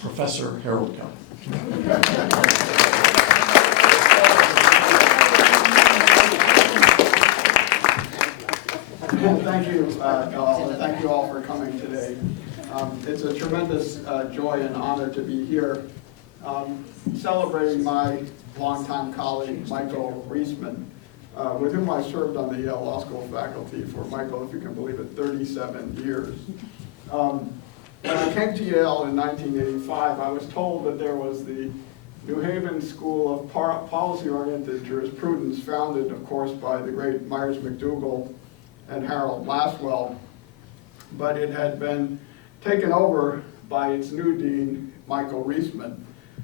Professor Harold Koh. Thank you, Noel, and thank you all for coming today. It's a tremendous joy and honor to be here celebrating my longtime colleague, Michael Reisman, with whom I served on the Yale Law School faculty for, Michael, if you can believe it, 37 years. When I came to Yale in 1985, I was told that there was the New Haven School of Policy-Oriented Jurisprudence, founded, of course, by the great Myers McDougall and Harold Laswell, but it had been taken over by its new dean, Michael Reisman,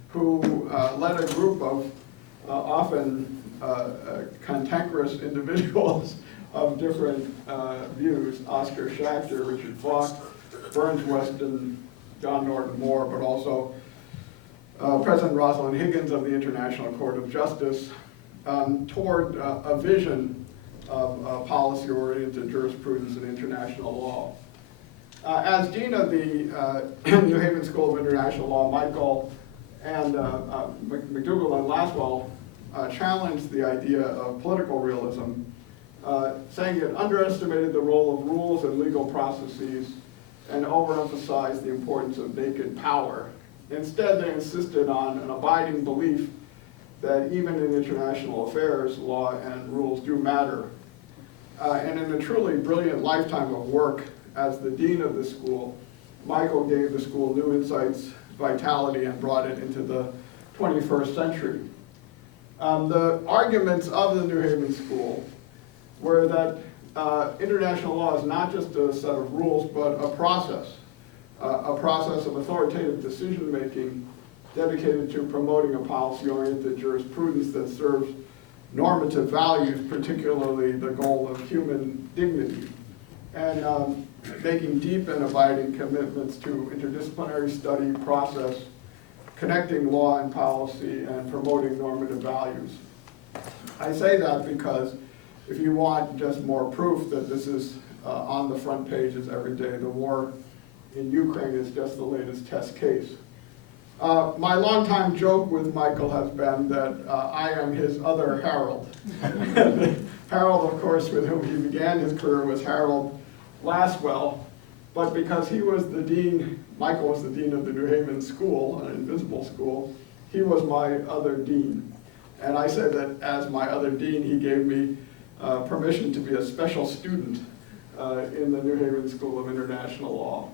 who led a group of often cantankerous individuals of different views: Oscar Schachter, Richard Falk, Burns Weston, John Norton Moore, but also President Rosalind Higgins of the International Court of Justice, toward a vision of policy-oriented jurisprudence and international law. As dean of the New Haven School of International Law, Michael and McDougall and Laswell challenged the idea of political realism, saying it underestimated the role of rules and legal processes and overemphasized the importance of naked power. Instead, they insisted on an abiding belief that even in international affairs, law and rules do matter. And in a truly brilliant lifetime of work as the dean of the school, Michael gave the school new insights, vitality, and brought it into the 21st century. The arguments of the New Haven School were that international law is not just a set of rules, but a process of authoritative decision-making dedicated to promoting a policy-oriented jurisprudence that serves normative values, particularly the goal of human dignity, and making deep and abiding commitments to interdisciplinary study process, connecting law and policy, and promoting normative values. I say that because if you want just more proof that this is on the front pages every day, the war in Ukraine is just the latest test case. My longtime joke with Michael has been that I am his other Harold. Harold, of course, with whom he began his career, was Harold Laswell, but because he was the dean, Michael was the dean of the New Haven School, an invisible school, he was my other dean. And I said that as my other dean, he gave me permission to be a special student in the New Haven School of International Law.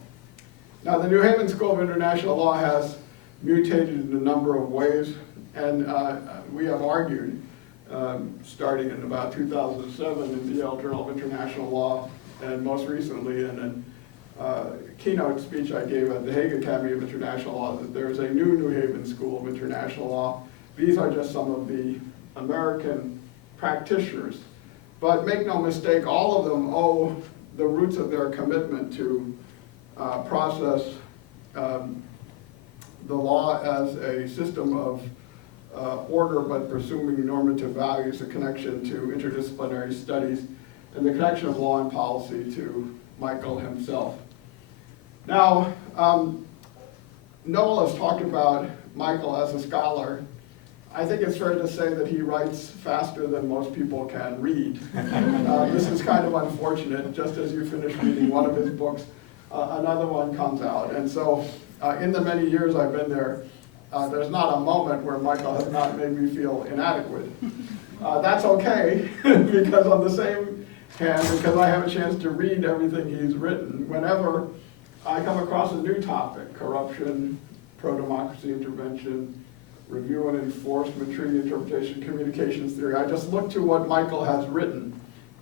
Now, the New Haven School of International Law has mutated in a number of ways, and we have argued, starting in about 2007 in the Yale Journal of International Law, and most recently in a keynote speech I gave at the Hague Academy of International Law, that there is a new Haven School of International Law. These are just some of the American practitioners. But make no mistake, all of them owe the roots of their commitment to process the law as a system of order, but presuming normative values, a connection to interdisciplinary studies, and the connection of law and policy to Michael himself. Now, Noel has talked about Michael as a scholar. I think it's fair to say that he writes faster than most people can read. This is kind of unfortunate. Just as you finish reading one of his books, another one comes out. And so in the many years I've been there, there's not a moment where Michael has not made me feel inadequate. That's okay, because on the same hand, because I have a chance to read everything he's written, whenever I come across a new topic, corruption, pro-democracy intervention, review and enforcement, treaty interpretation, communications theory, I just look to what Michael has written,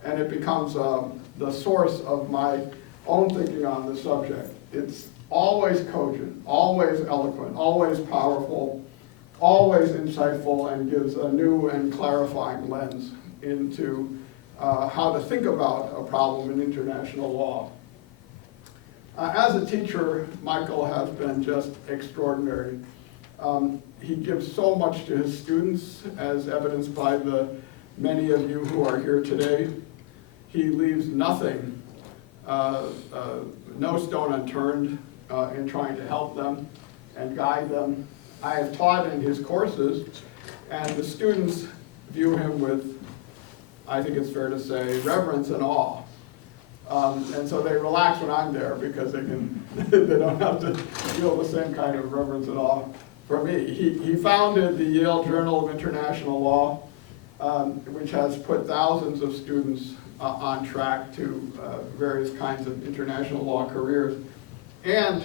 and it becomes the source of my own thinking on the subject. It's always cogent, always eloquent, always powerful, always insightful, and gives a new and clarifying lens into how to think about a problem in international law. As a teacher, Michael has been just extraordinary. He gives so much to his students, as evidenced by the many of you who are here today. He leaves nothing, no stone unturned in trying to help them. and guide them. I have taught in his courses, and the students view him with, I think it's fair to say, reverence and awe. And so they relax when I'm there because they don't have to feel the same kind of reverence and awe for me. He founded the Yale Journal of International Law, which has put thousands of students on track to various kinds of international law careers. And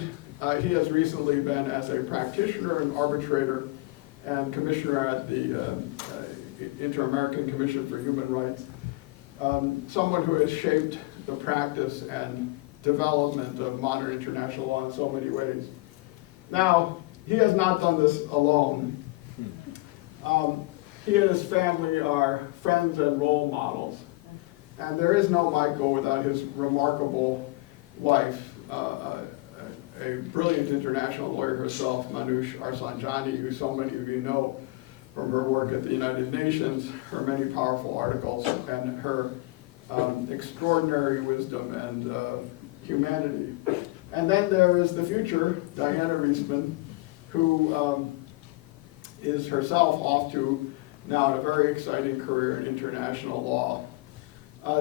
he has recently been, as a practitioner and arbitrator and commissioner at the Inter-American Commission for Human Rights, someone who has shaped the practice and development of modern international law in so many ways. Now, he has not done this alone. He and his family are friends and role models. And there is no Michael without his remarkable wife, a brilliant international lawyer herself, Manoush Arsanjani, who so many of you know from her work at the United Nations, her many powerful articles, and her extraordinary wisdom and humanity. And then there is the future, Diana Reisman, who is herself off to now a very exciting career in international law.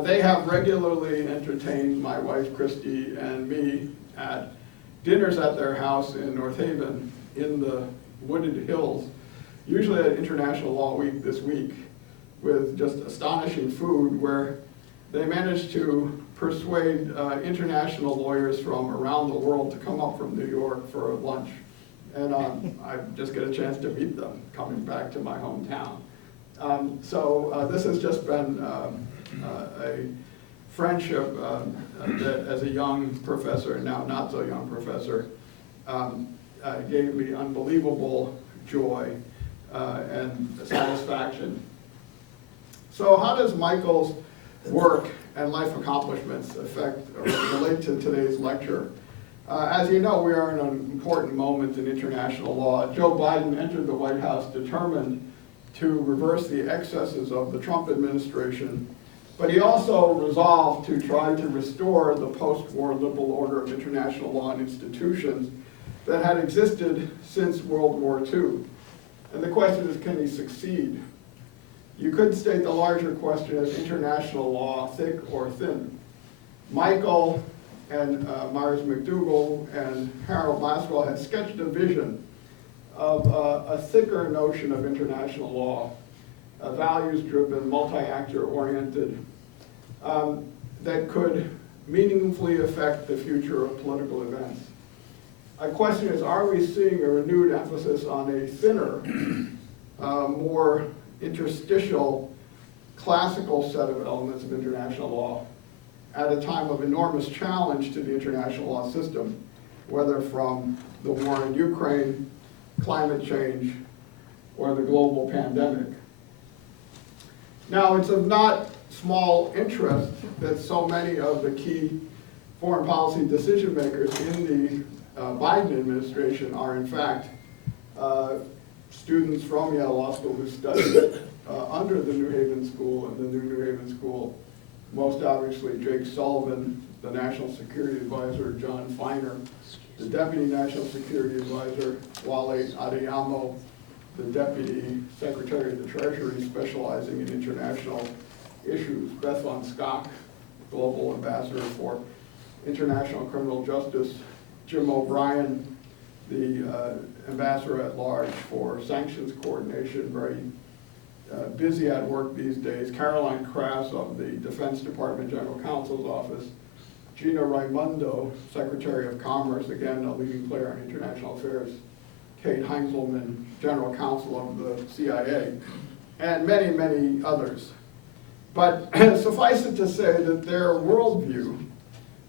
They have regularly entertained my wife Christy and me at dinners at their house in North Haven in the wooded hills, usually at International Law Week this week, with just astonishing food where they managed to persuade international lawyers from around the world to come up from New York for lunch. And I just get a chance to meet them coming back to my hometown. So this has just been a friendship that as a young professor, now not so young professor, gave me unbelievable joy and satisfaction. So how does Michael's work and life accomplishments relate to today's lecture? As you know, we are in an important moment in international law. Joe Biden entered the White House determined to reverse the excesses of the Trump administration, but he also resolved to try to restore the post-war liberal order of international law and institutions that had existed since World War II. And the question is, can he succeed? You could state the larger question as international law, thick or thin. Michael and Myers McDougall and Harold Laswell had sketched a vision of a thicker notion of international law, a values-driven, multi-actor oriented, that could meaningfully affect the future of political events. My question is, are we seeing a renewed emphasis on a thinner, more interstitial, classical set of elements of international law at a time of enormous challenge to the international law system, whether from the war in Ukraine, climate change, or the global pandemic? Now, it's of not small interest that so many of the key foreign policy decision makers in the Biden administration are in fact students from Yale Law School who studied under the New Haven School and the New Haven School. Most obviously, Jake Sullivan, the National Security Advisor, John Feiner, the Deputy National Security Advisor, Wale Adeyemo, the Deputy Secretary of the Treasury specializing in international issues, Beth Von Skok, Global Ambassador for International Criminal Justice, Jim O'Brien, the Ambassador at Large for Sanctions Coordination, very busy at work these days, Caroline Krass of the Defense Department General Counsel's Office, Gina Raimondo, Secretary of Commerce, again a leading player in international affairs, Kate Heinzelman, General Counsel of the CIA, and many, many others. But suffice it to say that their worldview,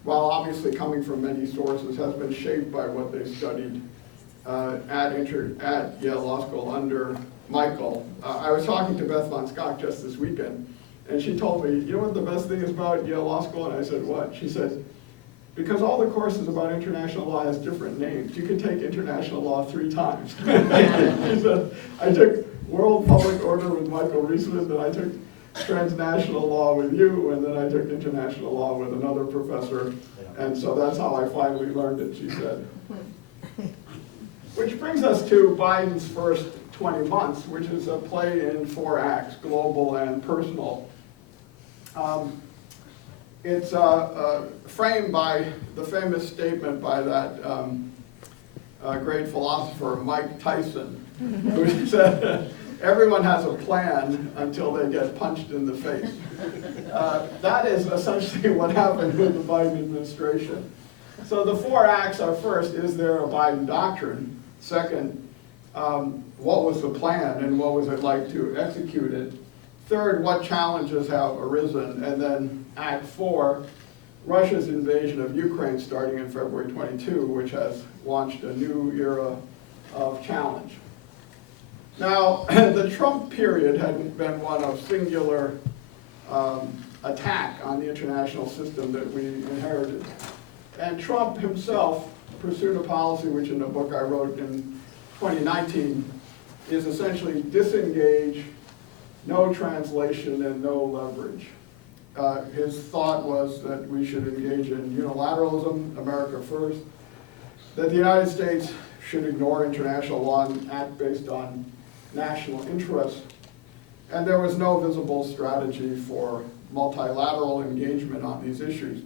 while obviously coming from many sources, has been shaped by what they studied at Yale Law School under Michael. I was talking to Beth Von Skok just this weekend, and she told me, you know what the best thing is about Yale Law School? And I said, what? She said, because all the courses about international law has different names. You can take international law 3 times. She said, I took World Public Order with Michael Reisman, then I took transnational law with you, and then I took international law with another professor. And so that's how I finally learned it, she said. Which brings us to Biden's first 20 months, which is a play in 4 acts, global and personal. It's framed by the famous statement by that great philosopher, Mike Tyson, who said, everyone has a plan until they get punched in the face. That is essentially what happened with the Biden administration. So the 4 acts are: first, is there a Biden doctrine? Second, what was the plan and what was it like to execute it? Third, what challenges have arisen? And then Act 4, Russia's invasion of Ukraine starting in February 22, which has launched a new era of challenge. Now, the Trump period had been one of singular attack on the international system that we inherited. And Trump himself pursued a policy which, in a book I wrote in 2019, is essentially disengage, no translation, and no leverage. His thought was that we should engage in unilateralism, America first, that the United States should ignore international law and act based on national interest, and there was no visible strategy for multilateral engagement on these issues,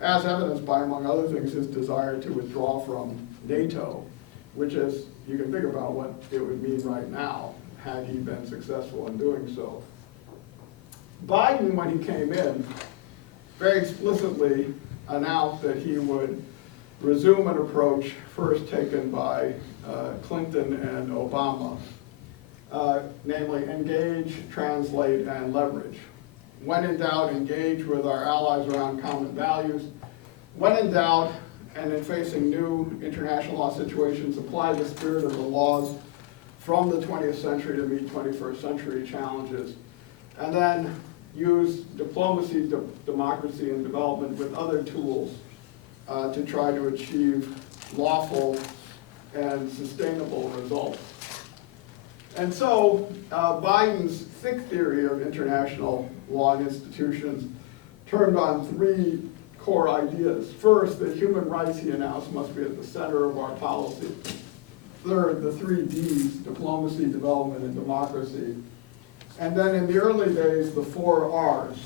as evidenced by, among other things, his desire to withdraw from NATO, which is, you can think about what it would mean right now had he been successful in doing so. Biden, when he came in, very explicitly announced that he would resume an approach first taken by Clinton and Obama, namely engage, translate, and leverage. When in doubt, engage with our allies around common values. When in doubt, and in facing new international law situations, apply the spirit of the laws from the 20th century to meet 21st century challenges. And then use diplomacy, democracy, and development with other tools to try to achieve lawful and sustainable results. And so Biden's thick theory of international law and institutions turned on 3 core ideas. First, that human rights, he announced, must be at the center of our policy. Third, the 3 Ds, diplomacy, development, and democracy. And then in the early days, the 4 Rs,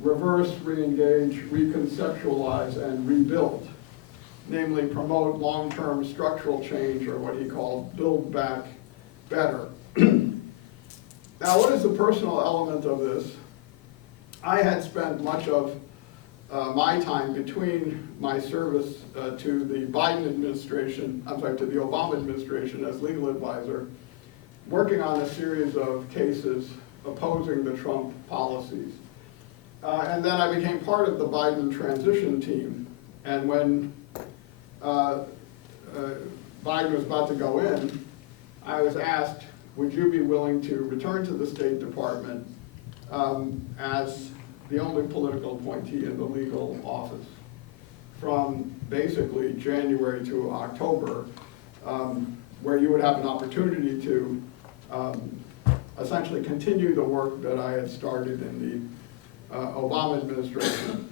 reverse, re-engage, reconceptualize, and rebuild. Namely, promote long-term structural change, or what he called build back better. Now, what is the personal element of this? I had spent much of my time between my service to the Biden administration, to the Obama administration as legal advisor, working on a series of cases opposing the Trump policies. And then I became part of the Biden transition team. And when Biden was about to go in, I was asked, would you be willing to return to the State Department as the only political appointee in the legal office from basically January to October, where you would have an opportunity to essentially continue the work that I had started in the Obama administration.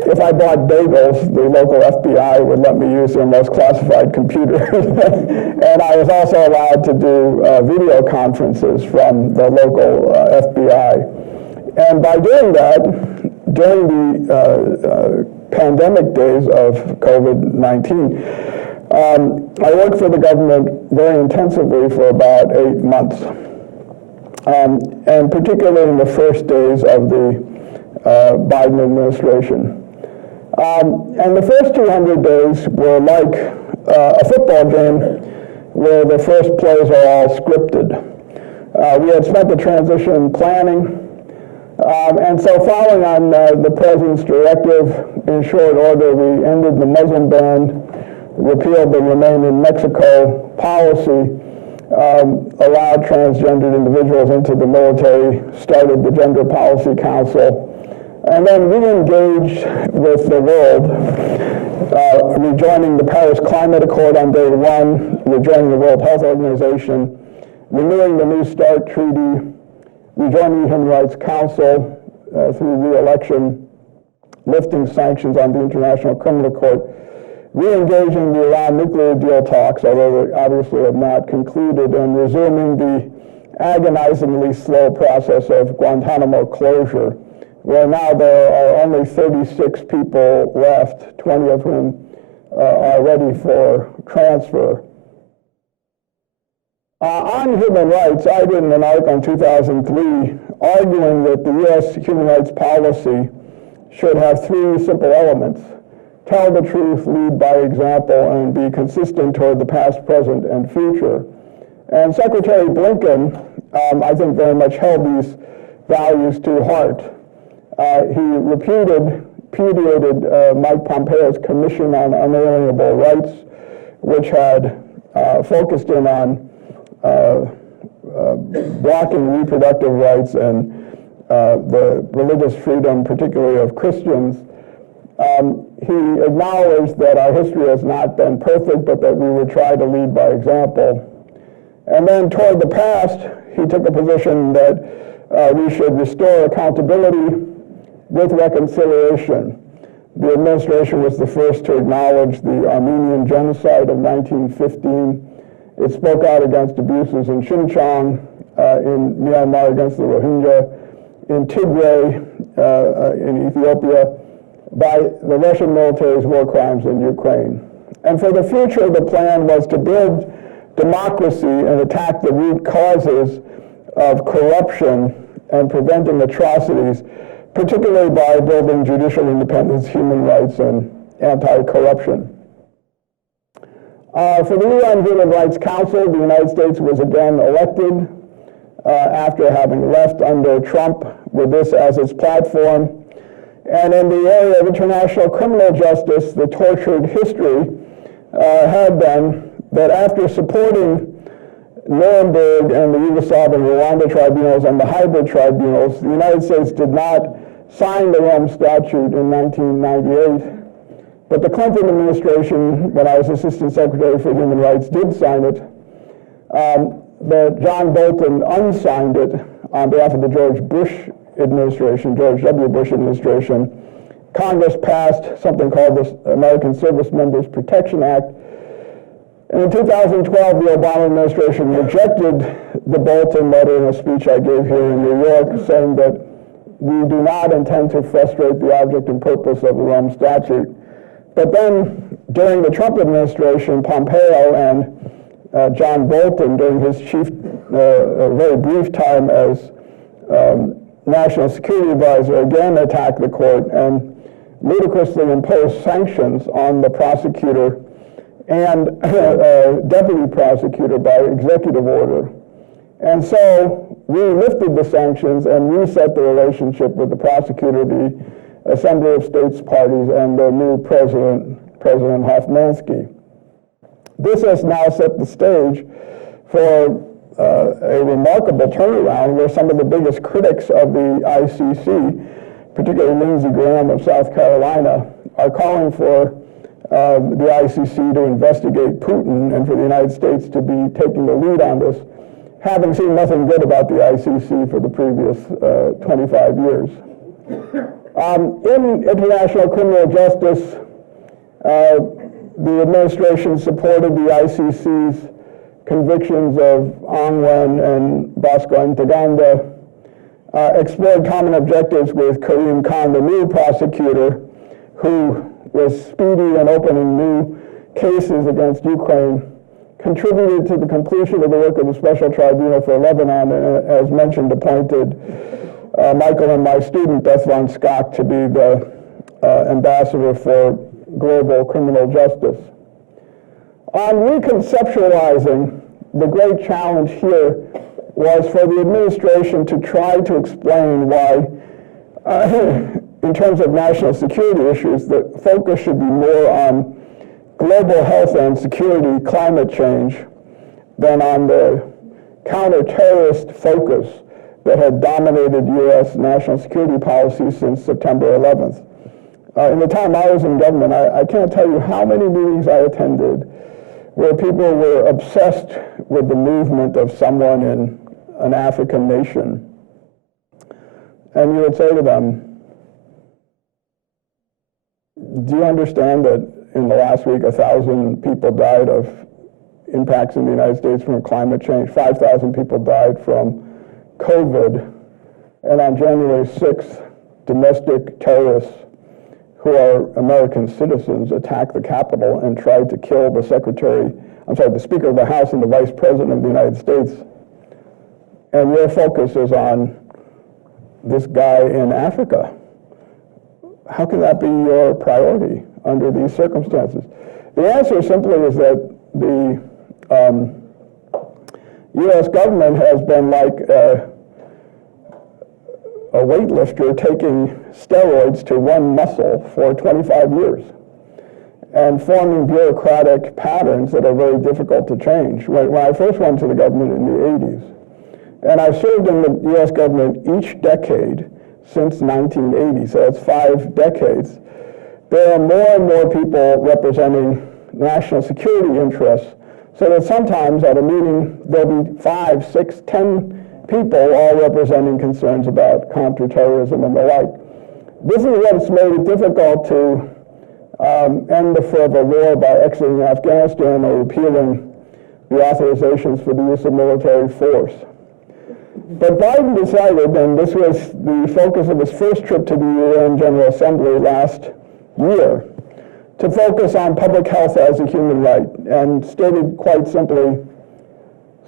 If I bought bagels, the local FBI would let me use their most classified computer. And I was also allowed to do video conferences from the local FBI. And by doing that, during the pandemic days of COVID-19, I worked for the government very intensively for about 8 months. And particularly in the first days of the Biden administration. And the first 200 days were like a football game where the first plays are all scripted. We had spent the transition planning, and so following on the president's directive, in short order, we ended the Muslim ban, repealed the Remain in Mexico policy, allowed transgendered individuals into the military, started the Gender Policy Council, and then re-engaged with the world, rejoining the Paris Climate Accord on day 1, rejoining the World Health Organization, renewing the New START Treaty, rejoining the Human Rights Council through re-election, lifting sanctions on the International Criminal Court, re-engaging the Iran nuclear deal talks, although they obviously have not concluded, and resuming the agonizingly slow process of Guantanamo closure, where now there are only 36 people left, 20 of whom are ready for transfer. On human rights, I did an article in 2003 arguing that the U.S. human rights policy should have three simple elements: tell the truth, lead by example, and be consistent toward the past, present, and future. And Secretary Blinken, I think, very much held these values to heart. He repudiated Mike Pompeo's Commission on Unalienable Rights, which had focused in on blocking reproductive rights and the religious freedom, particularly of Christians. He acknowledged that our history has not been perfect, but that we would try to lead by example. And then toward the past, he took a position that we should restore accountability with reconciliation. The administration was the first to acknowledge the Armenian genocide of 1915. It spoke out against abuses in Xinjiang, in Myanmar against the Rohingya, in Tigray, in Ethiopia, by the Russian military's war crimes in Ukraine. And for the future, the plan was to build democracy and attack the root causes of corruption and preventing atrocities, particularly by building judicial independence, human rights, and anti-corruption. For the UN Human Rights Council, the United States was again elected after having left under Trump with this as its platform. And in the area of international criminal justice, the tortured history had been that after supporting Nuremberg and the Yugoslav and Rwanda tribunals and the hybrid tribunals, the United States did not sign the Rome Statute in 1998. But the Clinton administration, when I was Assistant Secretary for Human Rights, did sign it. But John Bolton unsigned it on behalf of the George W. Bush administration. Congress passed something called the American Service Members Protection Act. And in 2012, the Obama administration rejected the Bolton letter in a speech I gave here in New York, saying that we do not intend to frustrate the object and purpose of the Rome Statute. But then, during the Trump administration, Pompeo and John Bolton, during his very brief time as National Security Advisor, again attacked the court and ludicrously imposed sanctions on the prosecutor and deputy prosecutor by executive order. And so we lifted the sanctions and reset the relationship with the prosecutor, the Assembly of States parties, and the new President Hoffmansky. This has now set the stage for a remarkable turnaround where some of the biggest critics of the ICC, particularly Lindsey Graham of South Carolina, are calling for the ICC to investigate Putin and for the United States to be taking the lead on this, having seen nothing good about the ICC for the previous 25 years. In international criminal justice, the administration supported the ICC's convictions of Aung Wen and Bosco Ntaganda, explored common objectives with Karim Khan, the new prosecutor, who was speedy in opening new cases against Ukraine, contributed to the completion of the work of the Special Tribunal for Lebanon, and as mentioned, appointed Michael and my student, Desvan Skok, to be the ambassador for global criminal justice. On reconceptualizing, the great challenge here was for the administration to try to explain why, in terms of national security issues, the focus should be more on global health and security, climate change, than on the counter-terrorist focus that had dominated U.S. national security policy since September 11th. In the time I was in government, I can't tell you how many meetings I attended where people were obsessed with the movement of someone in an African nation. And you would say to them, do you understand that in the last week, 1,000 people died of impacts in the United States from climate change. 5,000 people died from COVID. And on January 6th, domestic terrorists who are American citizens attacked the Capitol and tried to kill the Speaker of the House and the Vice President of the United States. And your focus is on this guy in Africa. How can that be your priority under these circumstances? The answer simply is that the U.S. government has been like a weightlifter taking steroids to one muscle for 25 years and forming bureaucratic patterns that are very difficult to change. When I first went to the government in the 80s, and I've served in the U.S. government each decade since 1980, so it's 5 decades, there are more and more people representing national security interests, so that sometimes at a meeting there'll be 5, 6, 10 people all representing concerns about counterterrorism and the like. This is what's made it difficult to end the forever war by exiting Afghanistan or repealing the authorizations for the use of military force. But Biden decided, and this was the focus of his first trip to the UN General Assembly last year, to focus on public health as a human right, and stated quite simply,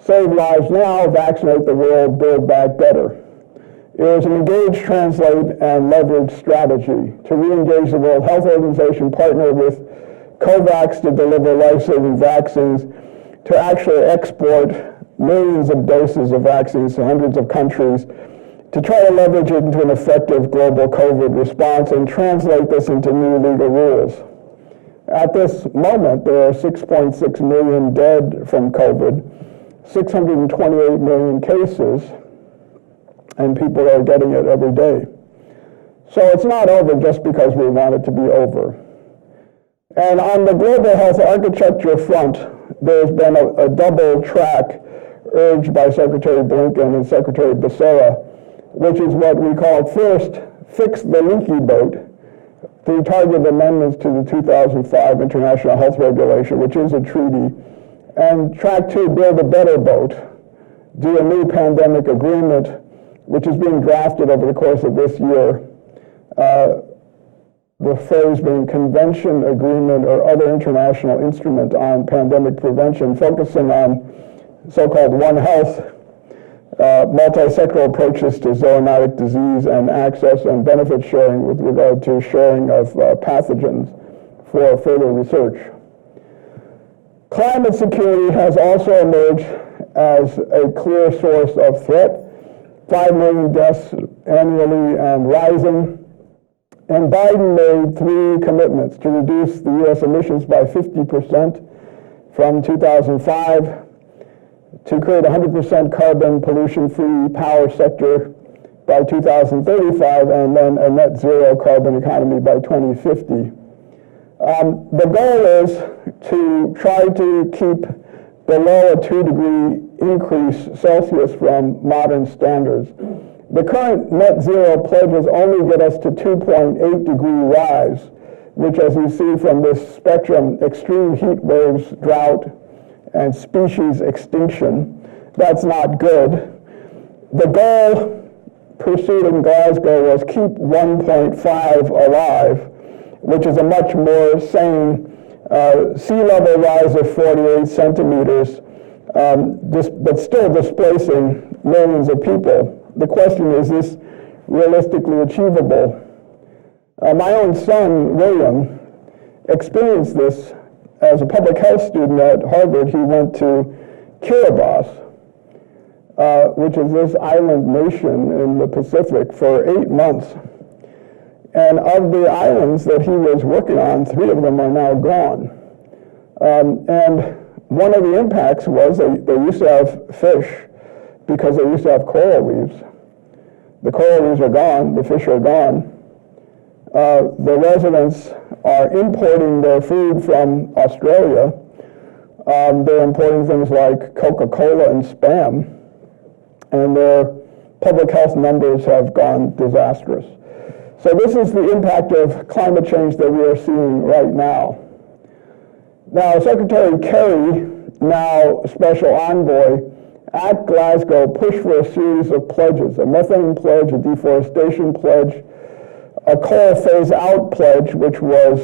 save lives now, vaccinate the world, build back better. It was an engage, translate, and leverage strategy to re-engage the World Health Organization, partner with COVAX to deliver life-saving vaccines, to actually export millions of doses of vaccines to hundreds of countries, to try to leverage it into an effective global COVID response and translate this into new legal rules. At this moment, there are 6.6 million dead from COVID, 628 million cases, and people are getting it every day. So it's not over just because we want it to be over. And on the global health architecture front, there's been a double track urged by Secretary Blinken and Secretary Becerra, which is what we call first, fix the leaky boat through targeted amendments to the 2005 International Health Regulation, which is a treaty, and track 2, build a better boat, do a new pandemic agreement, which is being drafted over the course of this year. The phrase being convention, agreement, or other international instrument on pandemic prevention, focusing on so-called One Health, multi-sectoral approaches to zoonotic disease and access and benefit sharing with regard to sharing of pathogens for further research. Climate security has also emerged as a clear source of threat. 5 million deaths annually and rising. And Biden made 3 commitments to reduce the U.S. emissions by 50% from 2005, to create 100% carbon pollution-free power sector by 2035, and then a net zero carbon economy by 2050. The goal is to try to keep below a 2-degree increase Celsius from modern standards. The current net zero pledges only get us to 2.8 degree rise, which, as you see from this spectrum, extreme heat waves, drought, and species extinction. That's not good. The goal pursued in Glasgow was keep 1.5 alive, which is a much more sane sea level rise of 48 centimeters, but still displacing millions of people. The question is this realistically achievable? My own son, William, experienced this as a public health student at Harvard. He went to Kiribati, which is this island nation in the Pacific, for 8 months. And of the islands that he was working on, 3 of them are now gone. And one of the impacts was they used to have fish because they used to have coral reefs. The coral reefs are gone, the fish are gone. The residents are importing their food from Australia. They're importing things like Coca-Cola and Spam, and their public health numbers have gone disastrous. So this is the impact of climate change that we are seeing right now. Now, Secretary Kerry, now special envoy, at Glasgow pushed for a series of pledges, a methane pledge, a deforestation pledge, a coal phase-out pledge, which was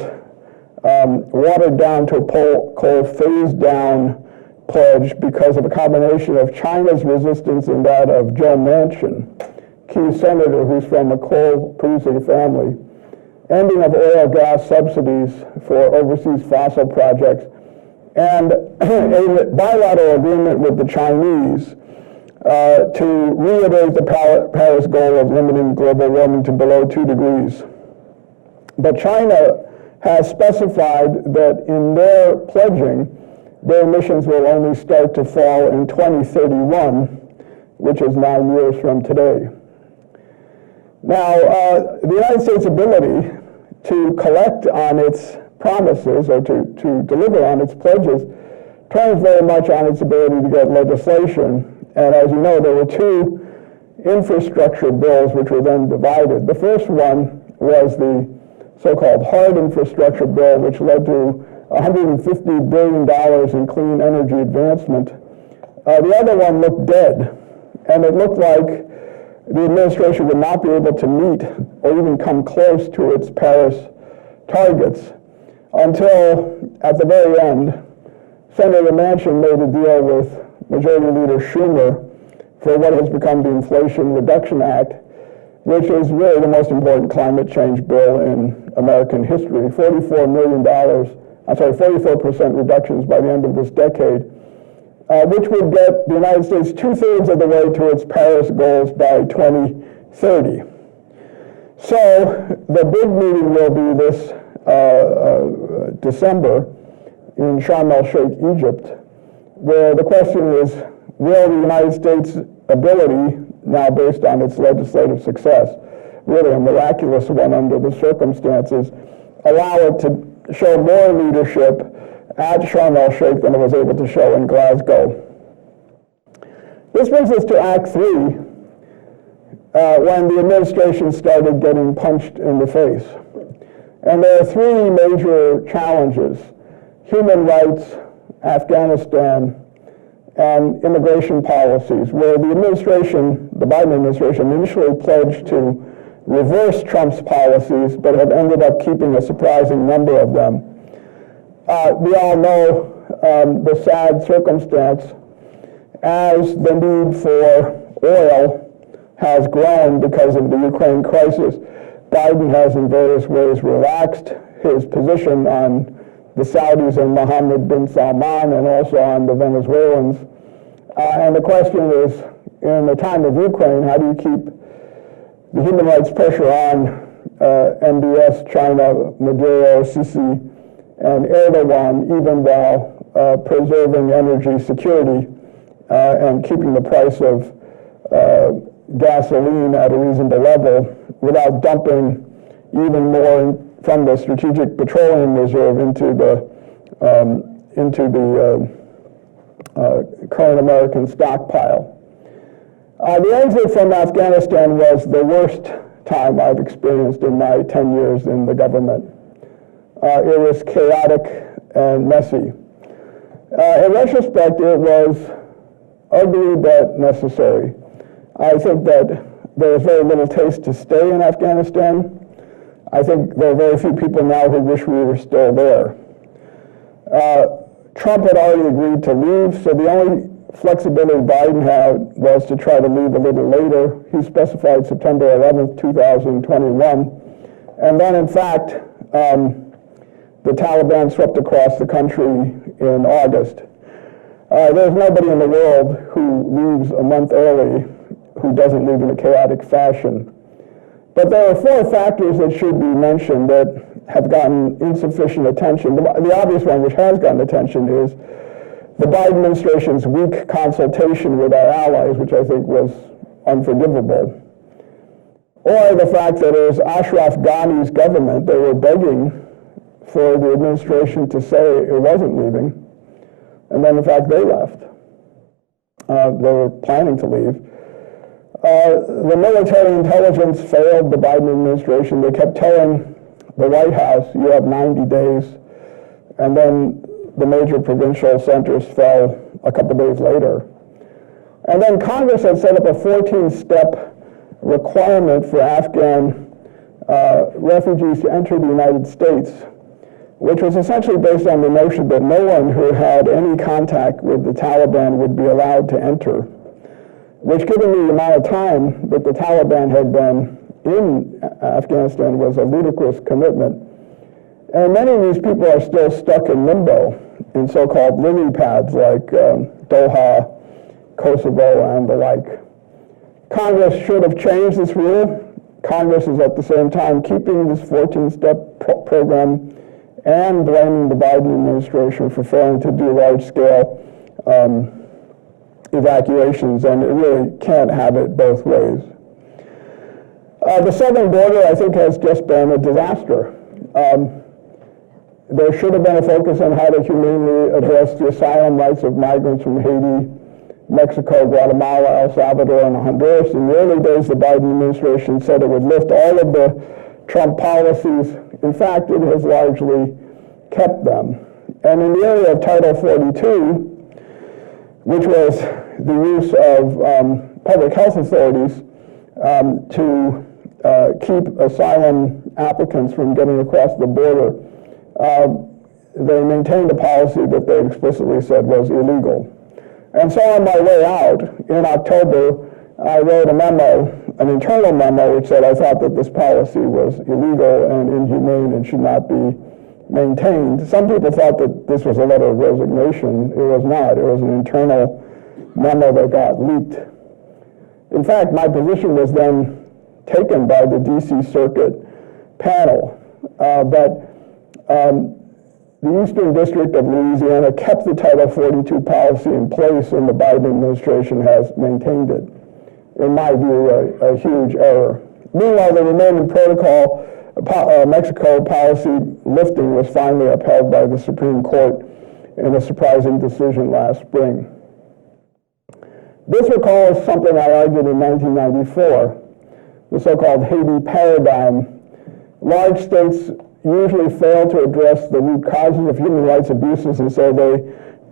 watered down to a coal phase-down pledge because of a combination of China's resistance and that of Joe Manchin, key senator who's from a coal-producing family, ending of oil gas subsidies for overseas fossil projects, and a bilateral agreement with the Chinese to reiterate the Paris goal of limiting global warming to below 2 degrees. But China has specified that in their pledging, their emissions will only start to fall in 2031, which is 9 years from today. Now, the United States' ability to collect on its promises or to deliver on its pledges turns very much on its ability to get legislation. And as you know, there were two infrastructure bills which were then divided. The first one was the so-called hard infrastructure bill, which led to $150 billion in clean energy advancement. The other one looked dead, and it looked like the administration would not be able to meet or even come close to its Paris targets until, at the very end, Senator Manchin made a deal with Majority Leader Schumer for what has become the Inflation Reduction Act, which is really the most important climate change bill in American history. $44 million, 44% reductions by the end of this decade, which would get the United States 2/3 of the way to its Paris goals by 2030. So the big meeting will be this December in Sharm el-Sheikh, Egypt, where the question is, will the United States' ability, now based on its legislative success, really a miraculous one under the circumstances, allow it to show more leadership at Sharm el-Sheikh than it was able to show in Glasgow. This brings us to Act 3, when the administration started getting punched in the face. And there are three major challenges: human rights, Afghanistan, and immigration policies, where the administration, the Biden administration, initially pledged to reverse Trump's policies, but have ended up keeping a surprising number of them. We all know the sad circumstance as the need for oil has grown because of the Ukraine crisis. Biden has in various ways relaxed his position on the Saudis and Mohammed bin Salman and also on the Venezuelans. And the question is, in the time of Ukraine, how do you keep the human rights pressure on MBS, China, Maduro, Sisi, and Erdogan, even while preserving energy security and keeping the price of gasoline at a reasonable level without dumping even more from the Strategic Petroleum Reserve into the current American stockpile. The exit from Afghanistan was the worst time I've experienced in my 10 years in the government. It was chaotic and messy. In retrospect, it was ugly but necessary. I think that there is very little taste to stay in Afghanistan. I think there are very few people now who wish we were still there. Trump had already agreed to leave, so the only flexibility Biden had was to try to leave a little later. He specified September 11th, 2021. And then, in fact, the Taliban swept across the country in August. There's nobody in the world who leaves a month early who doesn't leave in a chaotic fashion. But there are four factors that should be mentioned that have gotten insufficient attention. The obvious one, which has gotten attention, is the Biden administration's weak consultation with our allies, which I think was unforgivable. Or the fact that it was Ashraf Ghani's government, they were begging for the administration to say it wasn't leaving, and then in fact they left. They were planning to leave. The military intelligence failed the Biden administration. They kept telling the White House, you have 90 days, and then the major provincial centers fell a couple days later. And then Congress had set up a 14-step requirement for Afghan refugees to enter the United States, which was essentially based on the notion that no one who had any contact with the Taliban would be allowed to enter, which, given the amount of time that the Taliban had been in Afghanistan, was a ludicrous commitment. And many of these people are still stuck in limbo in so-called lily pads like Doha, Kosovo, and the like. Congress should have changed this rule. Congress is at the same time keeping this 14-step program and blaming the Biden administration for failing to do large-scale evacuations, and it really can't have it both ways. The southern border, I think, has just been a disaster. There should have been a focus on how to humanely address the asylum rights of migrants from Haiti, Mexico, Guatemala, El Salvador, and Honduras. In the early days, the Biden administration said it would lift all of the Trump policies. In fact, it has largely kept them. And in the area of Title 42, which was the use of public health authorities to keep asylum applicants from getting across the border, they maintained a policy that they explicitly said was illegal. And so on my way out in October, I wrote a memo, an internal memo, which said I thought that this policy was illegal and inhumane and should not be maintained. Some people thought that this was a letter of resignation. It was not. It was an internal memo that got leaked. In fact, my position was then taken by the DC Circuit panel, but the Eastern District of Louisiana kept the Title 42 policy in place, and the Biden administration has maintained it. In my view, a huge error. Meanwhile, the remaining protocol, Mexico policy lifting, was finally upheld by the Supreme Court in a surprising decision last spring. This recalls something I argued in 1994, the so-called Haiti paradigm. Large states usually fail to address the root causes of human rights abuses, and so they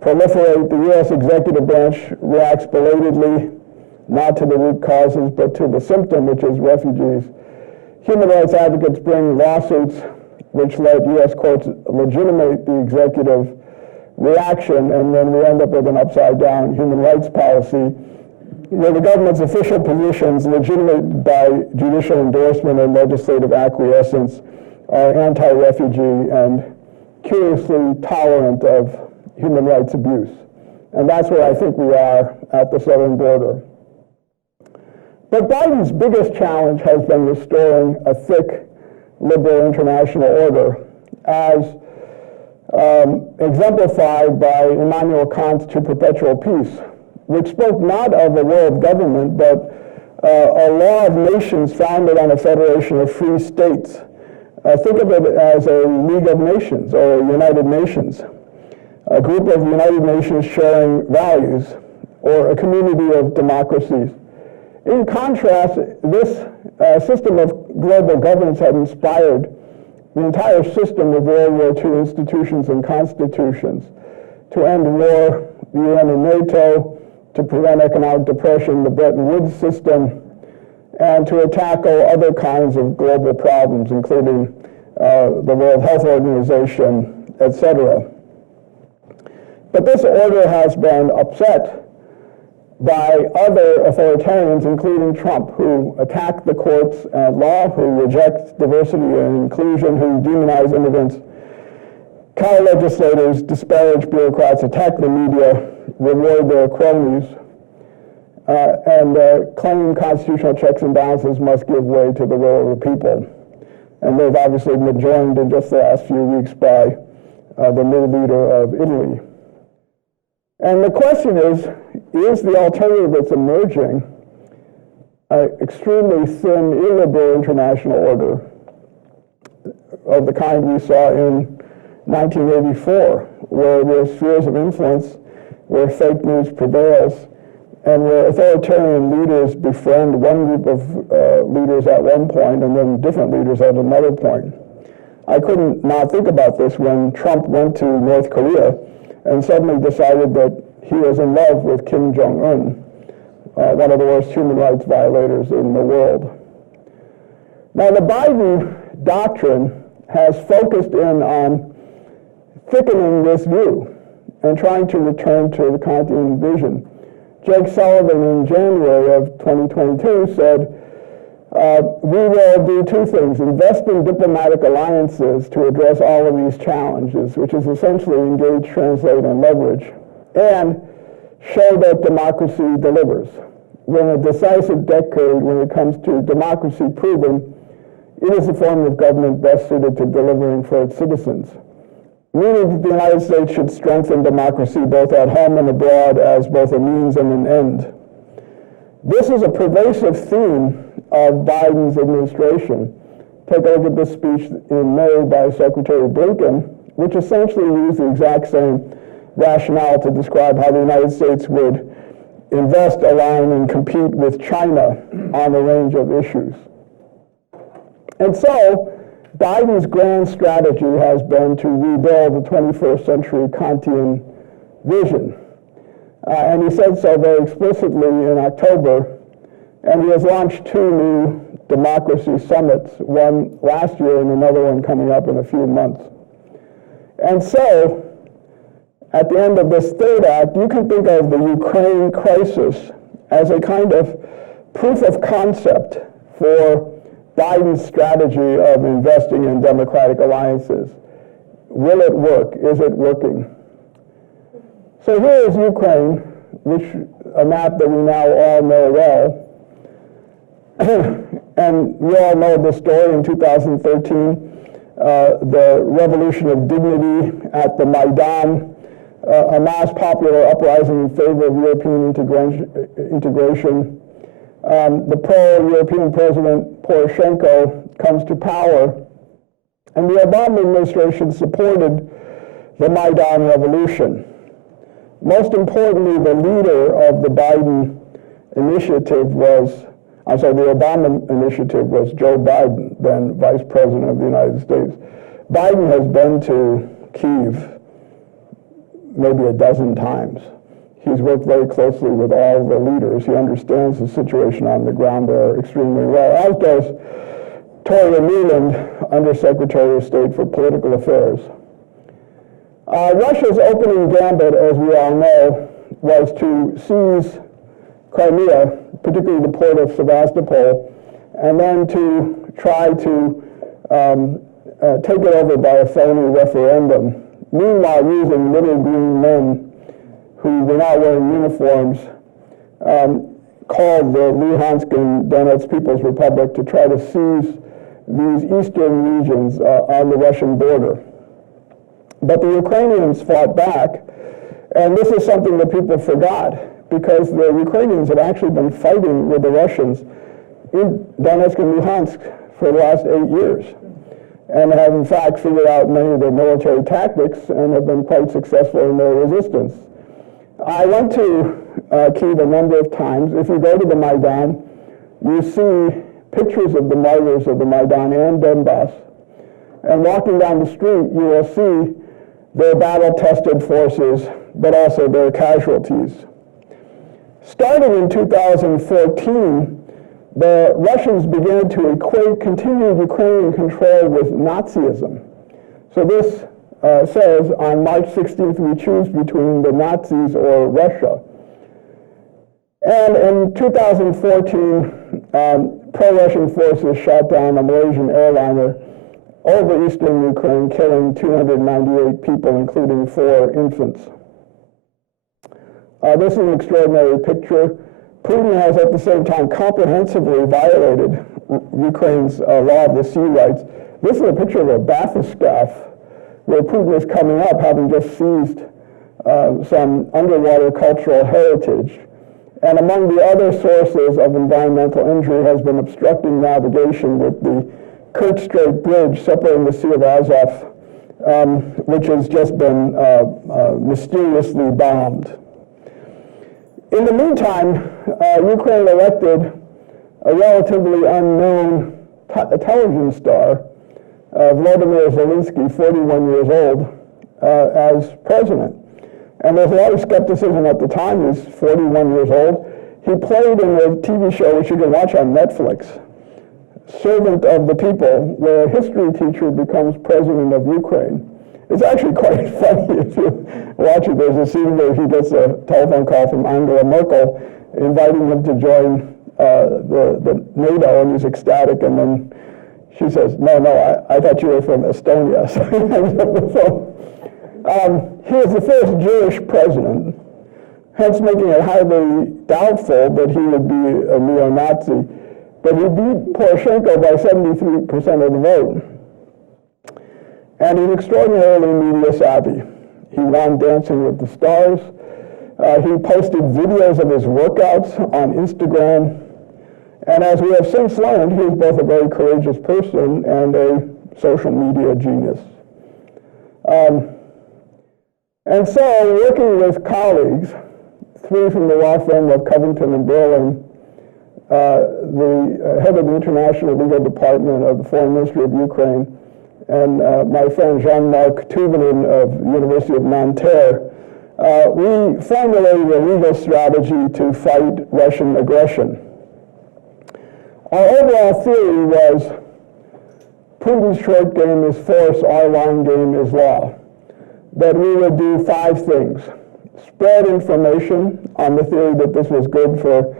proliferate. The U.S. executive branch reacts belatedly, not to the root causes, but to the symptom, which is refugees. Human rights advocates bring lawsuits which let U.S. courts legitimate the executive reaction, and then we end up with an upside-down human rights policy where the government's official positions, legitimated by judicial endorsement and legislative acquiescence, are anti-refugee and curiously tolerant of human rights abuse. And that's where I think we are at the southern border. But Biden's biggest challenge has been restoring a thick liberal international order, as exemplified by Immanuel Kant's To Perpetual Peace, which spoke not of a world government, but a law of nations founded on a federation of free states. Think of it as a League of Nations or a United Nations, a group of United Nations sharing values, or a community of democracies. In contrast, this system of global governance had inspired the entire system of World War II institutions and constitutions to end war, the UN and NATO, to prevent economic depression, the Bretton Woods system, and to tackle other kinds of global problems, including the World Health Organization, etc. But this order has been upset by other authoritarians, including Trump, who attack the courts and law, who reject diversity and inclusion, who demonize immigrants, cower legislators, disparage bureaucrats, attack the media, reward their cronies, and claim constitutional checks and balances must give way to the will of the people. And they've obviously been joined in just the last few weeks by the new leader of Italy. And the question is the alternative that's emerging an extremely thin, illiberal international order of the kind we saw in 1984, where there's spheres of influence, where fake news prevails, and where authoritarian leaders befriend one group of leaders at one point and then different leaders at another point. I couldn't not think about this when Trump went to North Korea and suddenly decided that he was in love with Kim Jong-un, one of the worst human rights violators in the world. Now, the Biden doctrine has focused in on thickening this view and trying to return to the Kantian vision. Jake Sullivan in January of 2022 said, we will do two things: invest in diplomatic alliances to address all of these challenges, which is essentially engage, translate, and leverage, and show that democracy delivers. We're in a decisive decade when it comes to democracy proving it is the form of government best suited to delivering for its citizens, meaning that the United States should strengthen democracy both at home and abroad as both a means and an end. This is a pervasive theme of Biden's administration. Take a look at this speech in May by Secretary Blinken, which essentially used the exact same rationale to describe how the United States would invest, align, and compete with China on a range of issues. And so, Biden's grand strategy has been to rebuild the 21st century Kantian vision. And he said so very explicitly in October, and he has launched two new democracy summits, one last year and another one coming up in a few months. And so, at the end of this third act, you can think of the Ukraine crisis as a kind of proof of concept for Biden's strategy of investing in democratic alliances. Will it work? Is it working? So here is Ukraine, which a map that we now all know well. And we all know the story in 2013, the revolution of dignity at the Maidan, a mass popular uprising in favor of European integration. The pro-European President Poroshenko comes to power, and the Obama administration supported the Maidan revolution. Most importantly, the leader of the Biden initiative the Obama initiative was Joe Biden, then Vice President of the United States. Biden has been to Kyiv maybe a dozen times. He's worked very closely with all the leaders. He understands the situation on the ground there extremely well, as does Toria Nuland, Undersecretary of State for Political Affairs. Russia's opening gambit, as we all know, was to seize Crimea, particularly the port of Sevastopol, and then to try to take it over by a phony referendum. Meanwhile, using little green men who were not wearing uniforms, called the Luhansk and Donetsk People's Republic to try to seize these eastern regions on the Russian border. But the Ukrainians fought back, and this is something that people forgot, because the Ukrainians had actually been fighting with the Russians in Donetsk and Luhansk for the last 8 years, and have in fact figured out many of their military tactics and have been quite successful in their resistance. I went to Kyiv a number of times. If you go to the Maidan, you see pictures of the martyrs of the Maidan and Donbass. And walking down the street, you will see their battle-tested forces, but also their casualties. Starting in 2014, the Russians began to equate continued Ukrainian control with Nazism. So this says, on March 16th, we choose between the Nazis or Russia. And in 2014, pro-Russian forces shot down a Malaysian airliner over eastern Ukraine, killing 298 people, including 4 infants. This is an extraordinary picture. Putin has at the same time comprehensively violated Ukraine's law of the sea rights. This is a picture of a bathyscaphe where Putin is coming up, having just seized some underwater cultural heritage. And among the other sources of environmental injury has been obstructing navigation with the Kerch Strait Bridge separating the Sea of Azov, which has just been mysteriously bombed. In the meantime, Ukraine elected a relatively unknown television star, Vladimir Zelensky, 41 years old, as president. And there's a lot of skepticism at the time. He's 41 years old. He played in a TV show, which you can watch on Netflix, Servant of the People, where a history teacher becomes president of Ukraine. It's actually quite funny if you watch it. There's a scene where he gets a telephone call from Angela Merkel inviting him to join the NATO, and he's ecstatic, and then she says, no, I thought you were from Estonia. So he hangs up the phone. He was the first Jewish president, hence making it highly doubtful that he would be a neo-Nazi. But he beat Poroshenko by 73% of the vote. And he's extraordinarily media savvy. He won Dancing with the Stars. He posted videos of his workouts on Instagram. And as we have since learned, he is both a very courageous person and a social media genius. And so, working with colleagues, 3 from the law firm of Covington and Burling, the head of the International Legal Department of the Foreign Ministry of Ukraine, and my friend Jean-Marc Tuvinin of the University of Nanterre, we formulated a legal strategy to fight Russian aggression. Our overall theory was Putin's short game is force, our long game is law. That we would do 5 things. Spread information on the theory that this was good for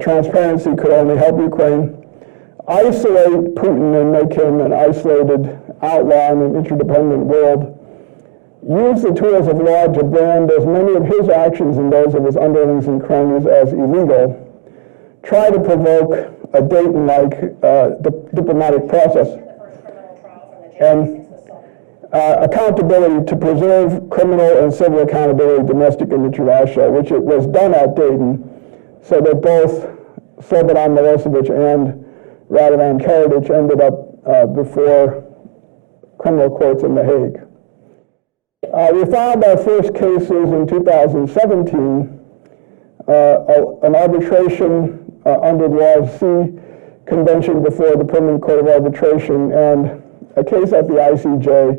transparency could only help Ukraine. Isolate Putin and make him an isolated outlaw in an interdependent world. Use the tools of law to brand as many of his actions and those of his underlings and cronies as illegal. Try to provoke a Dayton-like diplomatic process. And accountability to preserve criminal and civil accountability, domestic and international, which it was done at Dayton, so that both Slobodan Milosevic and Radovan Karadzic ended up before criminal courts in The Hague. We filed our first cases in 2017, an arbitration under the Law of Sea Convention before the Permanent Court of Arbitration, and a case at the ICJ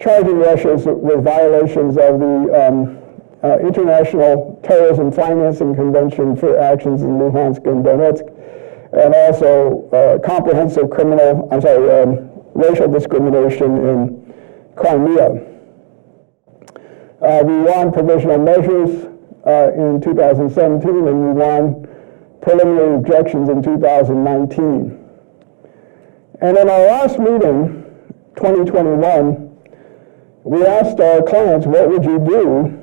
charging Russia with violations of the International Terrorism Financing Convention for actions in Luhansk and Donetsk, and also comprehensive racial discrimination in Crimea. We won provisional measures in 2017, and we won preliminary objections in 2019. And in our last meeting, 2021, we asked our clients, what would you do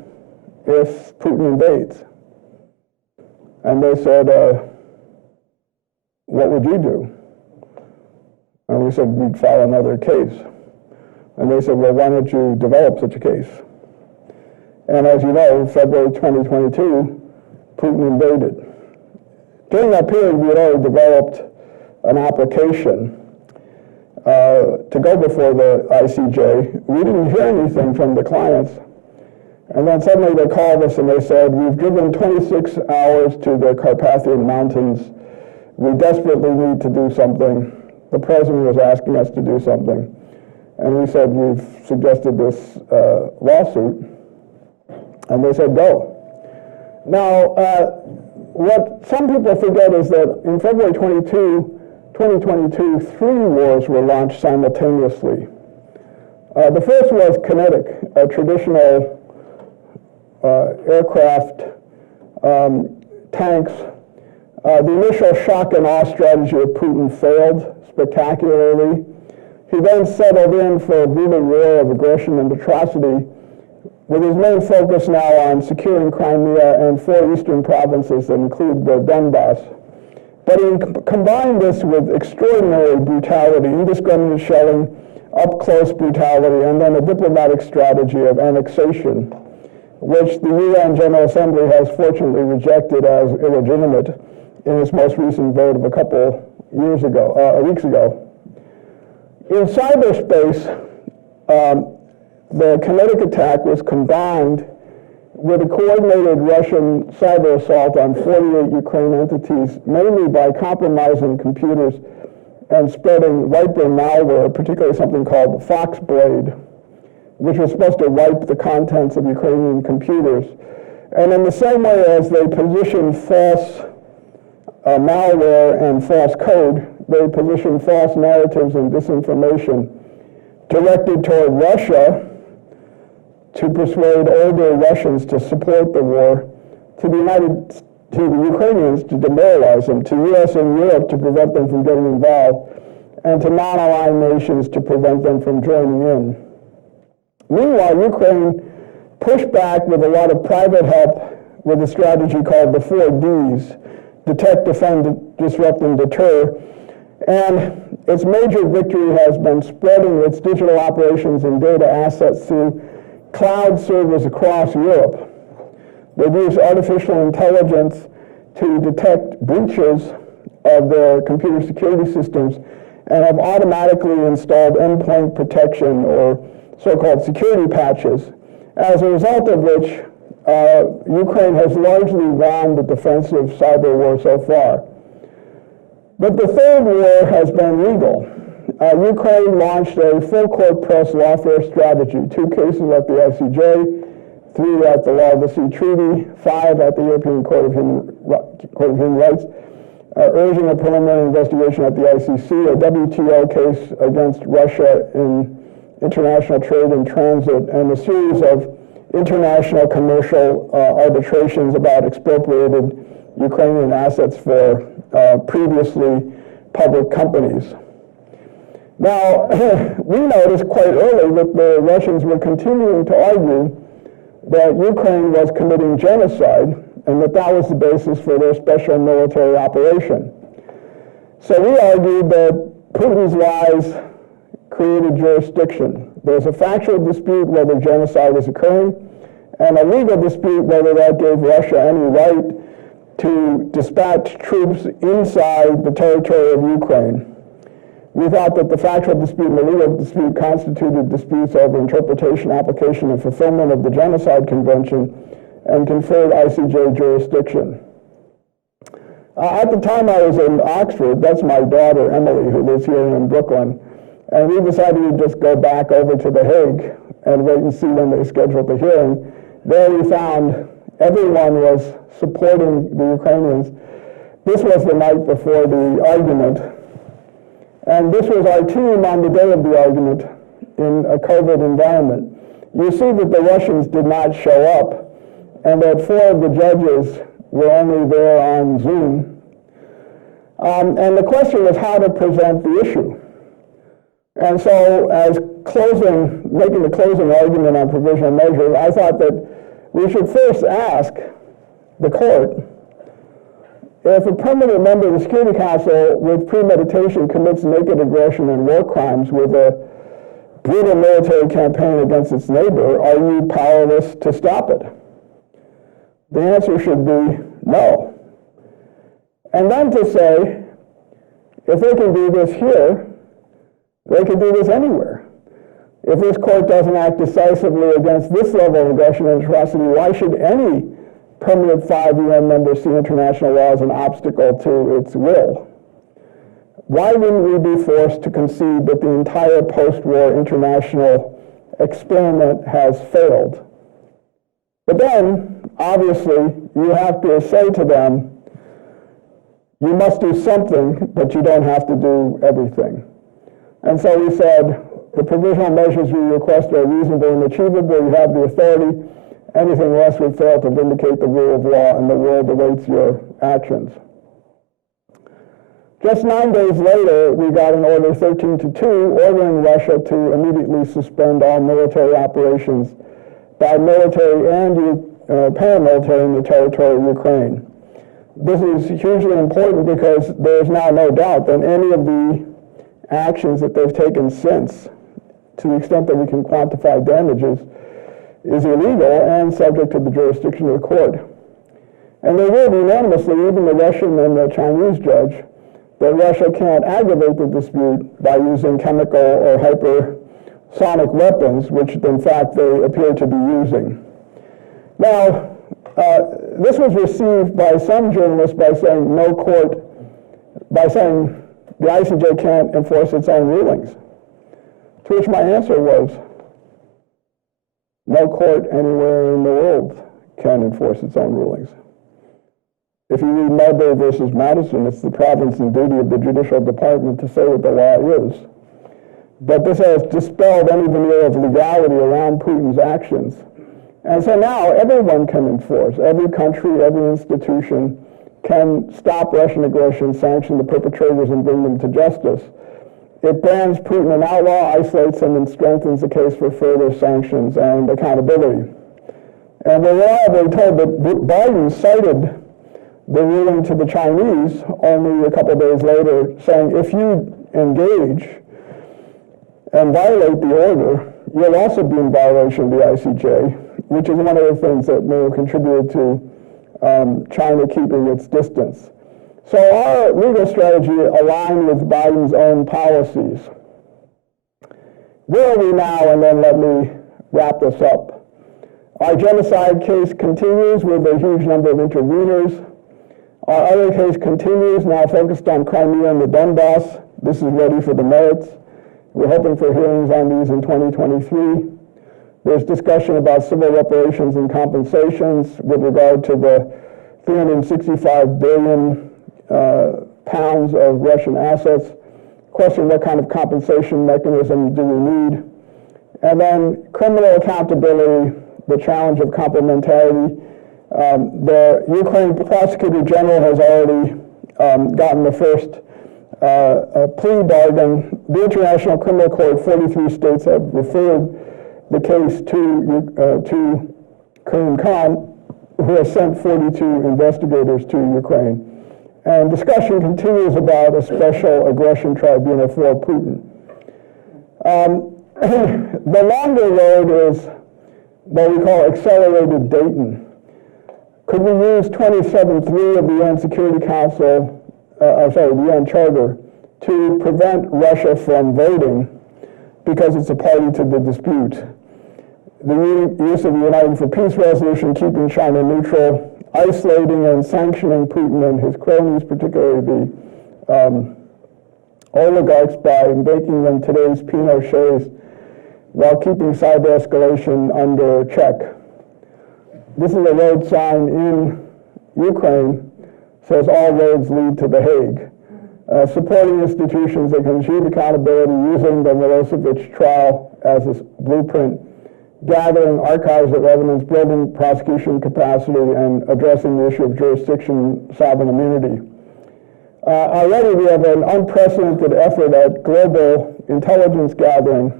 if Putin invades? And they said, what would you do? And we said, we'd file another case. And they said, well, why don't you develop such a case? And as you know, February 2022, Putin invaded. During that period, we had already developed an application to go before the ICJ. We didn't hear anything from the clients. And then suddenly they called us and they said, we've driven 26 hours to the Carpathian Mountains. We desperately need to do something. The president was asking us to do something. And we said, we've suggested this lawsuit. And they said, go. Now, what some people forget is that in February 2022, 3 wars were launched simultaneously. The first was kinetic, a traditional aircraft, tanks. The initial shock and awe strategy of Putin failed spectacularly. He then settled in for a brutal war of aggression and atrocity, with his main focus now on securing Crimea and 4 eastern provinces that include the Donbass. But he combined this with extraordinary brutality, indiscriminate shelling, up-close brutality, and then a diplomatic strategy of annexation, which the UN General Assembly has fortunately rejected as illegitimate in its most recent vote of a couple weeks ago. In cyberspace, the kinetic attack was combined with a coordinated Russian cyber assault on 48 Ukraine entities, mainly by compromising computers and spreading wiper malware, particularly something called Foxblade, which was supposed to wipe the contents of Ukrainian computers. And in the same way as they positioned false malware and false code, they positioned false narratives and disinformation directed toward Russia to persuade older Russians to support the war, to the Ukrainians to demoralize them, to US and Europe to prevent them from getting involved, and to non-aligned nations to prevent them from joining in. Meanwhile, Ukraine pushed back with a lot of private help with a strategy called the 4Ds, detect, defend, disrupt, and deter. And its major victory has been spreading its digital operations and data assets through cloud servers across Europe. They've used artificial intelligence to detect breaches of their computer security systems and have automatically installed endpoint protection or so-called security patches, as a result of which Ukraine has largely won the defensive cyber war so far. But the third war has been legal. Ukraine launched a full-court press lawfare strategy, 2 cases at the ICJ, 3 at the Law of the Sea Treaty, 5 at the European Court of Human Rights, urging a preliminary investigation at the ICC, a WTO case against Russia in international trade and transit, and a series of international commercial arbitrations about expropriated Ukrainian assets for previously public companies. Now, we noticed quite early that the Russians were continuing to argue that Ukraine was committing genocide and that that was the basis for their special military operation. So we argued that Putin's lies created jurisdiction. There's a factual dispute whether genocide is occurring, and a legal dispute whether that gave Russia any right to dispatch troops inside the territory of Ukraine. We thought that the factual dispute and the legal dispute constituted disputes over interpretation, application, and fulfillment of the Genocide Convention and conferred ICJ jurisdiction. At the time I was in Oxford, that's my daughter, Emily, who lives here in Brooklyn, and we decided we'd just go back over to The Hague and wait and see when they scheduled the hearing. There we found everyone was supporting the Ukrainians. This was the night before the argument. And this was our team on the day of the argument in a COVID environment. You see that the Russians did not show up, and that 4 of the judges were only there on Zoom. And the question was how to present the issue. And so as making the closing argument on provisional measures, I thought that we should first ask the court, if a permanent member of the Security Council with premeditation commits naked aggression and war crimes with a brutal military campaign against its neighbor, are you powerless to stop it? The answer should be no. And then to say, if they can do this here, they can do this anywhere. If this court doesn't act decisively against this level of aggression and atrocity, why should any permanent 5 UN member see international law as an obstacle to its will? Why wouldn't we be forced to concede that the entire post-war international experiment has failed? But then, obviously, you have to say to them, you must do something, but you don't have to do everything. And so we said, the provisional measures we request are reasonable and achievable. You have the authority. Anything less would fail to vindicate the rule of law, and the world awaits your actions. Just 9 days later, we got an order 13-2 ordering Russia to immediately suspend all military operations by military and paramilitary in the territory of Ukraine. This is hugely important because there is now no doubt that any of the actions that they've taken since, to the extent that we can quantify damages, is illegal and subject to the jurisdiction of the court. And they ruled unanimously, even the Russian and the Chinese judge, that Russia can't aggravate the dispute by using chemical or hypersonic weapons, which in fact they appear to be using. Now, this was received by some journalists by saying the ICJ can't enforce its own rulings. To which my answer was, No court anywhere in the world can enforce its own rulings. If you read Marbury versus Madison, it's the province and duty of the judicial department to say what the law is. But this has dispelled any veneer of legality around Putin's actions. And so now everyone can enforce. Every country, every institution can stop Russian aggression, sanction the perpetrators, and bring them to justice. It bans Putin an outlaw, isolates him, and strengthens the case for further sanctions and accountability. And we're reliably told that Biden cited the ruling to the Chinese only a couple days later, saying if you engage and violate the order, you'll also be in violation of the ICJ, which is one of the things that may have contributed to China keeping its distance. So our legal strategy aligned with Biden's own policies. Where are we now? And then let me wrap this up. Our genocide case continues with a huge number of interveners. Our other case continues, now focused on Crimea and the Donbass. This is ready for the merits. We're hoping for hearings on these in 2023. There's discussion about civil reparations and compensations with regard to the 365 billion pounds of Russian assets. Question what kind of compensation mechanism do we need? And then criminal accountability, the challenge of complementarity. The Ukraine Prosecutor General has already gotten the first plea bargain. The International Criminal Court, 43 states have referred the case to Karim Khan, who has sent 42 investigators to Ukraine. And discussion continues about a special aggression tribunal for Putin. The longer road is what we call accelerated Dayton. Could we use 27.3 of the UN Security Council, the UN Charter, to prevent Russia from voting because it's a party to the dispute? The use of the United for Peace resolution, keeping China neutral, isolating and sanctioning Putin and his cronies, particularly the oligarchs, by making them today's Pinochets, while keeping cyber escalation under check. This is a road sign in Ukraine, says all roads lead to The Hague. Supporting institutions that can achieve accountability, using the Milosevic trial as a blueprint, gathering archives of evidence, building prosecution capacity, and addressing the issue of jurisdiction, sovereign immunity. Already we have an unprecedented effort at global intelligence gathering.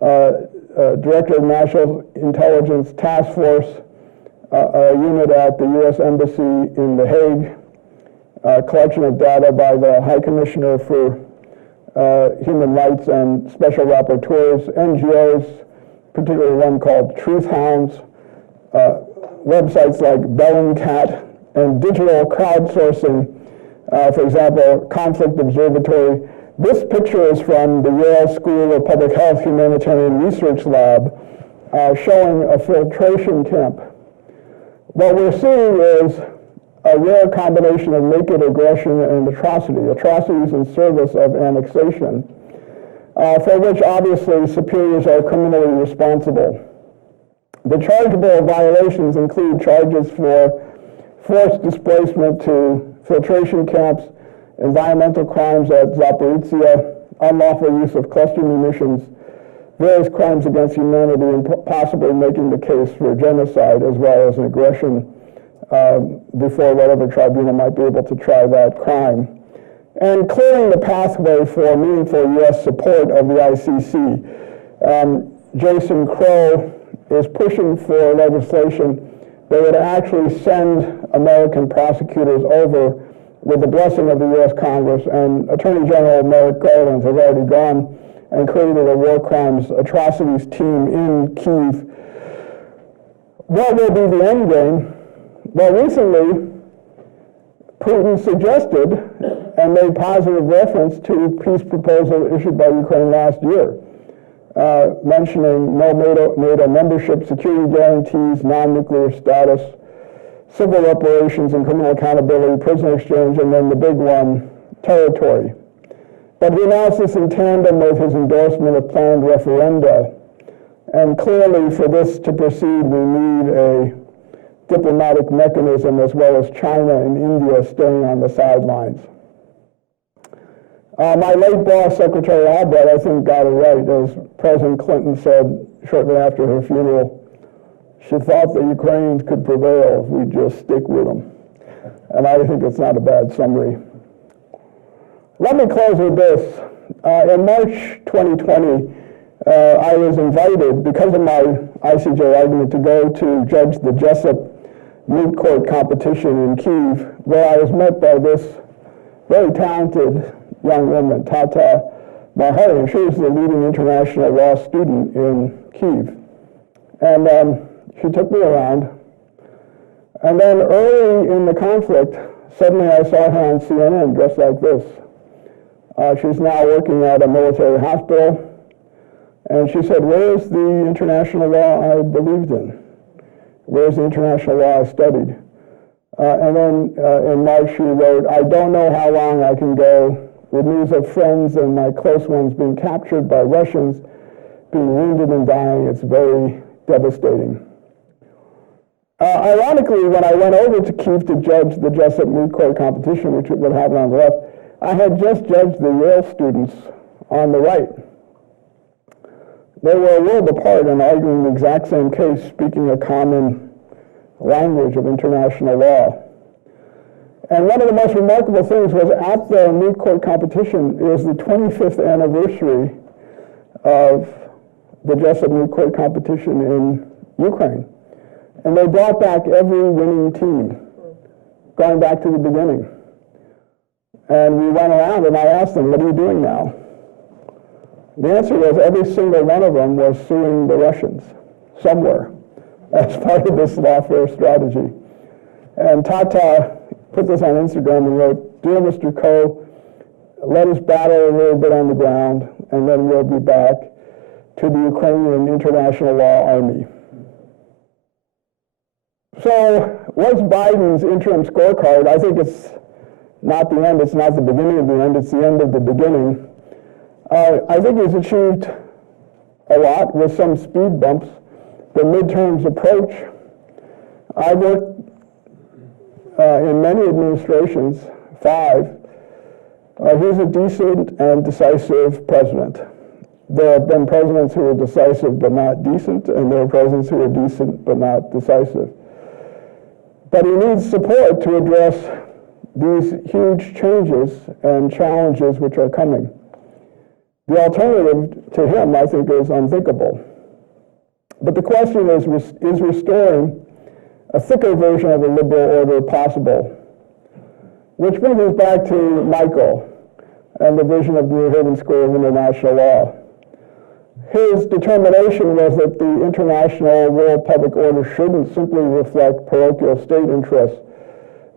Director of National Intelligence Task Force, a unit at the U.S. Embassy in The Hague, collection of data by the High Commissioner for Human Rights and Special Rapporteurs, NGOs, particularly one called Truth Hounds, websites like Bellingcat, and digital crowdsourcing, for example, Conflict Observatory. This picture is from the Yale School of Public Health Humanitarian Research Lab, showing a filtration camp. What we're seeing is a rare combination of naked aggression and atrocities in service of annexation, for which obviously superiors are criminally responsible. The chargeable violations include charges for forced displacement to filtration camps, environmental crimes at Zaporizhzhia, unlawful use of cluster munitions, various crimes against humanity, and possibly making the case for genocide as well as an aggression before whatever tribunal might be able to try that crime. And clearing the pathway for meaningful U.S. support of the ICC. Jason Crow is pushing for legislation that would actually send American prosecutors over with the blessing of the U.S. Congress, and Attorney General Merrick Garland has already gone and created a war crimes atrocities team in Kyiv. What will be the end game? Well, recently, Putin suggested and made positive reference to a peace proposal issued by Ukraine last year, mentioning no NATO membership, security guarantees, non-nuclear status, civil reparations and criminal accountability, prisoner exchange, and then the big one, territory. But he announced this in tandem with his endorsement of planned referenda. And clearly, for this to proceed, we need a diplomatic mechanism as well as China and India staying on the sidelines. My late boss, Secretary Albrecht, I think got it right. As President Clinton said shortly after her funeral, she thought the Ukrainians could prevail if we just stick with them. And I think it's not a bad summary. Let me close with this. In March 2020, I was invited, because of my ICJ argument, to go to judge the Jessup moot court competition in Kyiv, where I was met by this very talented young woman, Tata Marhari. She was the leading international law student in Kyiv. And she took me around. And then early in the conflict, suddenly I saw her on CNN dressed like this. She's now working at a military hospital. And she said, "Where's the international law I believed in? Where's the international law I studied?" And then in March she wrote, "I don't know how long I can go with news of friends and my close ones being captured by Russians, being wounded and dying. It's very devastating." Ironically, when I went over to Kyiv to judge the Jessup moot court competition, which would happen on the left, I had just judged the Yale students on the right. They were a world apart and arguing the exact same case, speaking a common language of international law. And one of the most remarkable things was at the moot court competition, it was the 25th anniversary of the Jessup moot court competition in Ukraine. And they brought back every winning team, going back to the beginning. And we went around and I asked them, "What are you doing now?" The answer was every single one of them was suing the Russians somewhere as part of this lawfare strategy. And Tata put this on Instagram and wrote, "Dear Mr. Koh, let us battle a little bit on the ground and then we'll be back to the Ukrainian International Law Army." So what's Biden's interim scorecard? I think it's not the end, it's not the beginning of the end, it's the end of the beginning. I think he's achieved a lot with some speed bumps. The midterms approach. I worked in many administrations, 5. He's a decent and decisive president. There have been presidents who are decisive but not decent, and there are presidents who are decent but not decisive. But he needs support to address these huge changes and challenges which are coming. The alternative to him, I think, is unthinkable. But the question is restoring a thicker version of the liberal order possible? Which brings us back to Michael and the vision of the New Haven School of International Law. His determination was that the international world public order shouldn't simply reflect parochial state interests,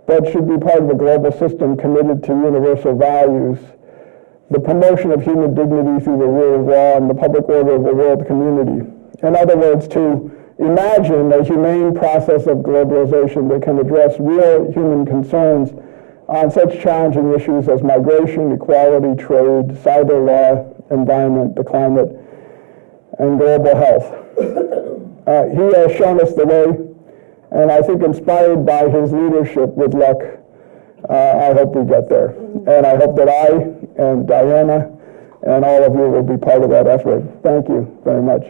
but should be part of a global system committed to universal values, the promotion of human dignity through the rule of law, and the public order of the world community. In other words, to imagine a humane process of globalization that can address real human concerns on such challenging issues as migration, equality, trade, cyber law, environment, the climate, and global health. He has shown us the way, and I think inspired by his leadership with luck, I hope we get there. And I hope that I and Diana and all of you will be part of that effort. Thank you very much.